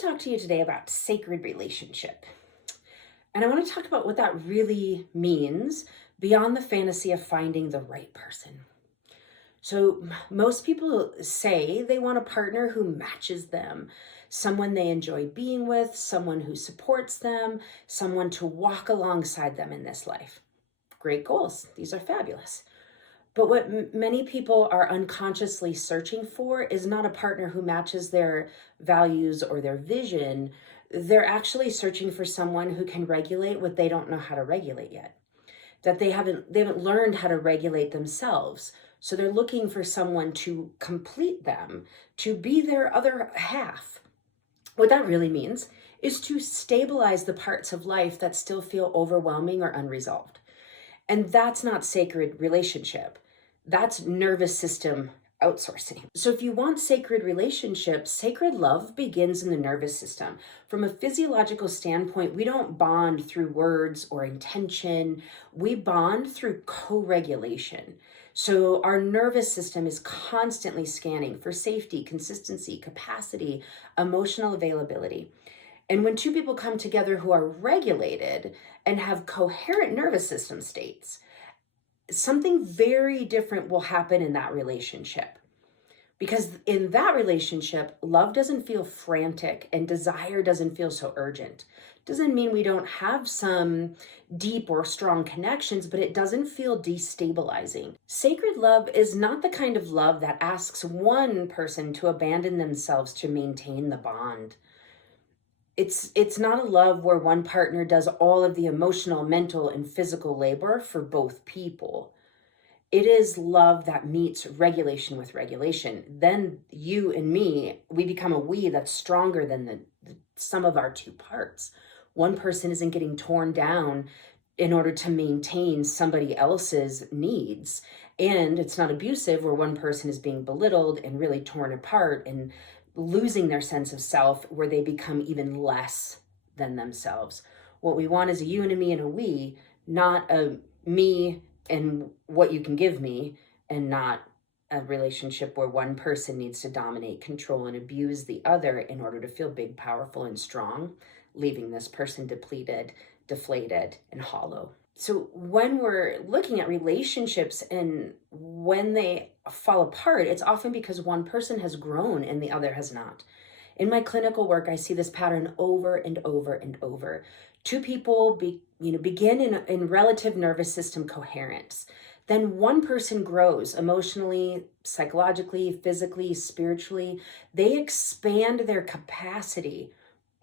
talk to you today about sacred relationship. And I want to talk about what that really means beyond the fantasy of finding the right person. So, most people say they want a partner who matches them, someone they enjoy being with, someone who supports them, someone to walk alongside them in this life. Great goals. These are fabulous. But what many people are unconsciously searching for is not a partner who matches their values or their vision. They're actually searching for someone who can regulate what they don't know how to regulate yet. That they haven't learned how to regulate themselves. So they're looking for someone to complete them, to be their other half. What that really means is to stabilize the parts of life that still feel overwhelming or unresolved. And that's not sacred relationship. That's nervous system outsourcing. So if you want sacred relationships, sacred love begins in the nervous system. From a physiological standpoint, we don't bond through words or intention. We bond through co-regulation. So our nervous system is constantly scanning for safety, consistency, capacity, emotional availability. And when two people come together who are regulated and have coherent nervous system states, something very different will happen in that relationship. Because in that relationship, love doesn't feel frantic and desire doesn't feel so urgent. Doesn't mean we don't have some deep or strong connections, but it doesn't feel destabilizing. Sacred love is not the kind of love that asks one person to abandon themselves to maintain the bond. It's not a love where one partner does all of the emotional, mental, and physical labor for both people. It is love that meets regulation with regulation. Then you and me, we become a we that's stronger than the sum of our two parts. One person isn't getting torn down in order to maintain somebody else's needs. And it's not abusive where one person is being belittled and really torn apart and losing their sense of self, where they become even less than themselves. What we want is a you and a me and a we, not a me and what you can give me, and not a relationship where one person needs to dominate, control, and abuse the other in order to feel big, powerful, and strong, leaving this person depleted, deflated, and hollow. So when we're looking at relationships and when they fall apart, it's often because one person has grown and the other has not. In my clinical work, I see this pattern over and over and over. Two people begin in relative nervous system coherence. Then one person grows emotionally, psychologically, physically, spiritually. They expand their capacity,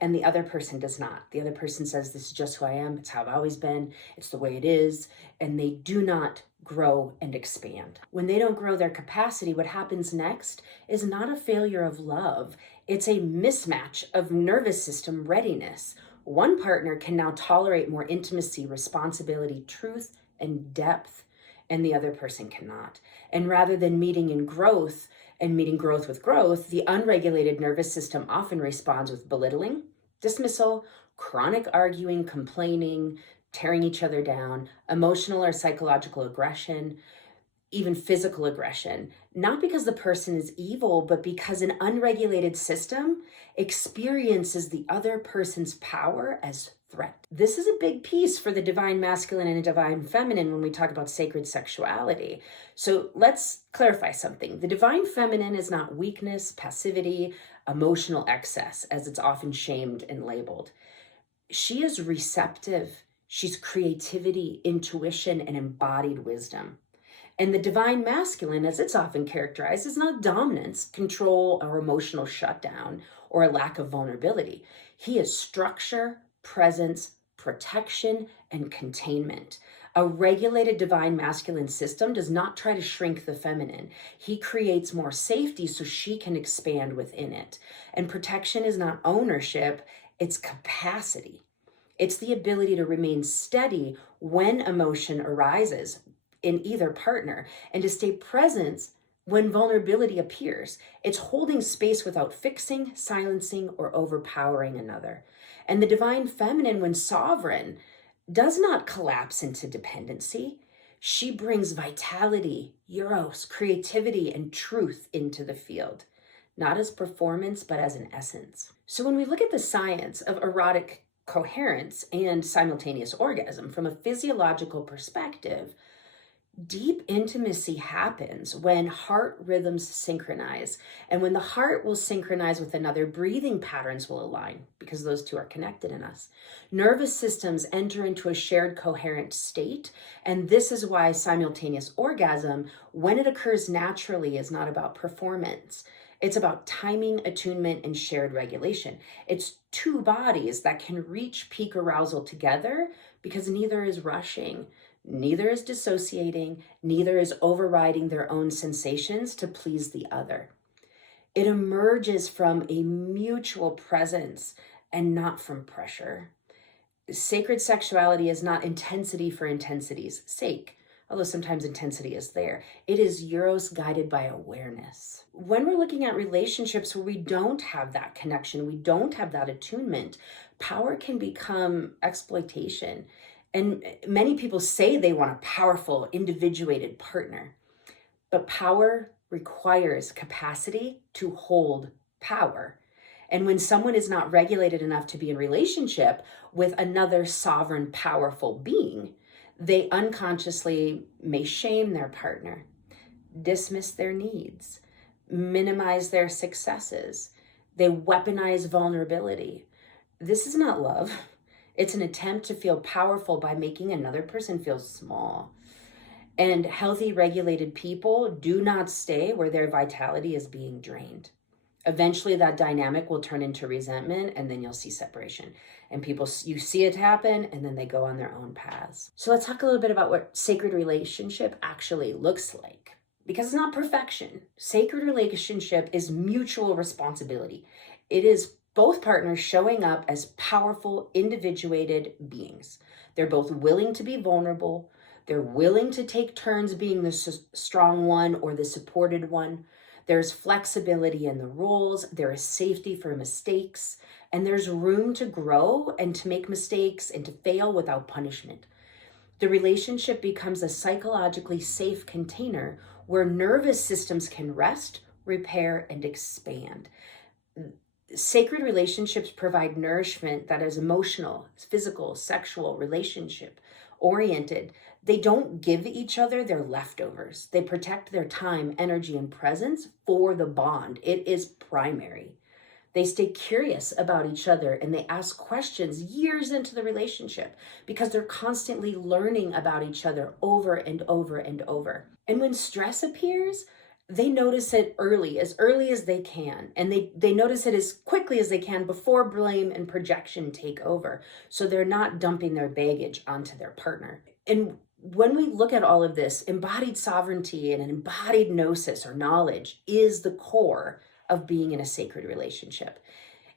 and the other person does not. The other person says, this is just who I am. It's how I've always been. It's the way it is. And they do not grow and expand. When they don't grow their capacity, what happens next is not a failure of love. It's a mismatch of nervous system readiness. One partner can now tolerate more intimacy, responsibility, truth, and depth, and the other person cannot. And rather than meeting in growth and meeting growth with growth, the unregulated nervous system often responds with belittling, dismissal, chronic arguing, complaining, tearing each other down, emotional or psychological aggression, even physical aggression, not because the person is evil, but because an unregulated system experiences the other person's power as threat. This is a big piece for the divine masculine and divine feminine when we talk about sacred sexuality. So let's clarify something. The divine feminine is not weakness, passivity, emotional excess, as it's often shamed and labeled. She is receptive. She's creativity, intuition, and embodied wisdom. And the divine masculine, as it's often characterized, is not dominance, control, or emotional shutdown, or a lack of vulnerability. He is structure, presence, protection, and containment. A regulated divine masculine system does not try to shrink the feminine. He creates more safety so she can expand within it. And protection is not ownership, it's capacity. It's the ability to remain steady when emotion arises in either partner and to stay present when vulnerability appears. It's holding space without fixing, silencing, or overpowering another. And the divine feminine, when sovereign, does not collapse into dependency. She brings vitality, eros, creativity, and truth into the field. not as performance, but as an essence. So when we look at the science of erotic coherence and simultaneous orgasm from a physiological perspective, deep intimacy happens when heart rhythms synchronize. And when the heart will synchronize with another, breathing patterns will align because those two are connected in us. Nervous systems enter into a shared coherent state. And this is why simultaneous orgasm, when it occurs naturally, is not about performance. It's about timing, attunement, and shared regulation. It's two bodies that can reach peak arousal together because neither is rushing. Neither is dissociating, neither is overriding their own sensations to please the other. It emerges from a mutual presence and not from pressure. Sacred sexuality is not intensity for intensity's sake, although sometimes intensity is there. It is eros guided by awareness. When we're looking at relationships where we don't have that connection, we don't have that attunement, power can become exploitation. And many people say they want a powerful, individuated partner, but power requires capacity to hold power. And when someone is not regulated enough to be in relationship with another sovereign, powerful being, they unconsciously may shame their partner, dismiss their needs, minimize their successes. They weaponize vulnerability. This is not love. It's an attempt to feel powerful by making another person feel small. And healthy, regulated people do not stay where their vitality is being drained. Eventually, that dynamic will turn into resentment, and then you'll see separation. And people, you see it happen, and then they go on their own paths. So let's talk a little bit about what sacred relationship actually looks like. Because it's not perfection. Sacred relationship is mutual responsibility. It is both partners showing up as powerful, individuated beings. They're both willing to be vulnerable. They're willing to take turns being the strong one or the supported one. There's flexibility in the roles. There is safety for mistakes. And there's room to grow and to make mistakes and to fail without punishment. The relationship becomes a psychologically safe container where nervous systems can rest, repair, and expand. Sacred relationships provide nourishment that is emotional, physical, sexual, relationship oriented. They don't give each other their leftovers. They protect their time, energy, and presence for the bond. It is primary. They stay curious about each other and they ask questions years into the relationship because they're constantly learning about each other over and over and over. And when stress appears, they notice it early as they can. And they notice it as quickly as they can before blame and projection take over. So they're not dumping their baggage onto their partner. And when we look at all of this, embodied sovereignty and an embodied gnosis or knowledge is the core of being in a sacred relationship.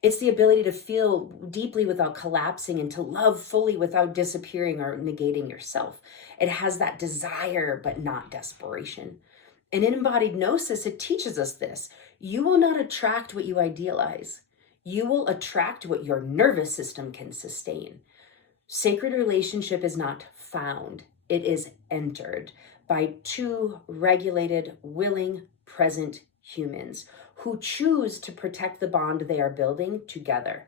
It's the ability to feel deeply without collapsing and to love fully without disappearing or negating yourself. It has that desire, but not desperation. And in embodied gnosis, it teaches us this. You will not attract what you idealize. You will attract what your nervous system can sustain. Sacred relationship is not found. It is entered by two regulated, willing, present humans who choose to protect the bond they are building together.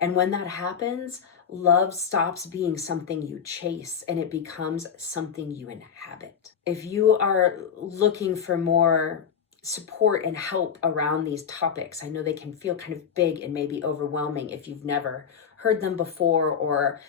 And when that happens, love stops being something you chase and it becomes something you inhabit. If you are looking for more support and help around these topics, I know they can feel kind of big and maybe overwhelming if you've never heard them before, or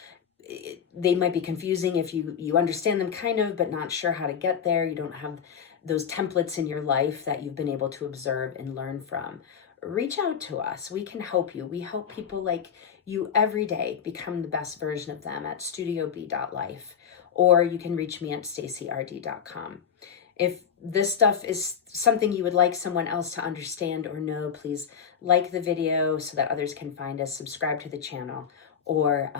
they might be confusing if you understand them kind of, but not sure how to get there. You don't have those templates in your life that you've been able to observe and learn from. Reach out to us. We can help you. We help people like you every day become the best version of them at studiob.life, or you can reach me at stacyRD.com. If this stuff is something you would like someone else to understand or know, please like the video so that others can find us, subscribe to the channel, or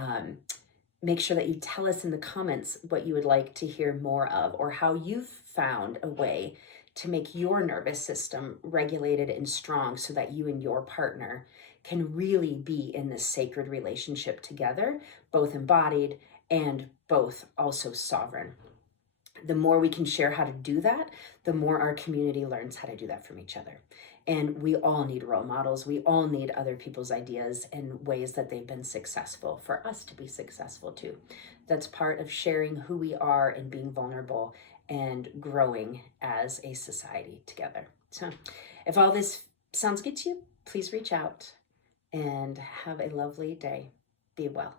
make sure that you tell us in the comments what you would like to hear more of, or how you've found a way to make your nervous system regulated and strong so that you and your partner can really be in this sacred relationship together, both embodied and both also sovereign. The more we can share how to do that, the more our community learns how to do that from each other. And we all need role models. We all need other people's ideas and ways that they've been successful for us to be successful too. That's part of sharing who we are and being vulnerable and growing as a society together. So if all this sounds good to you, please reach out and have a lovely day. Be well.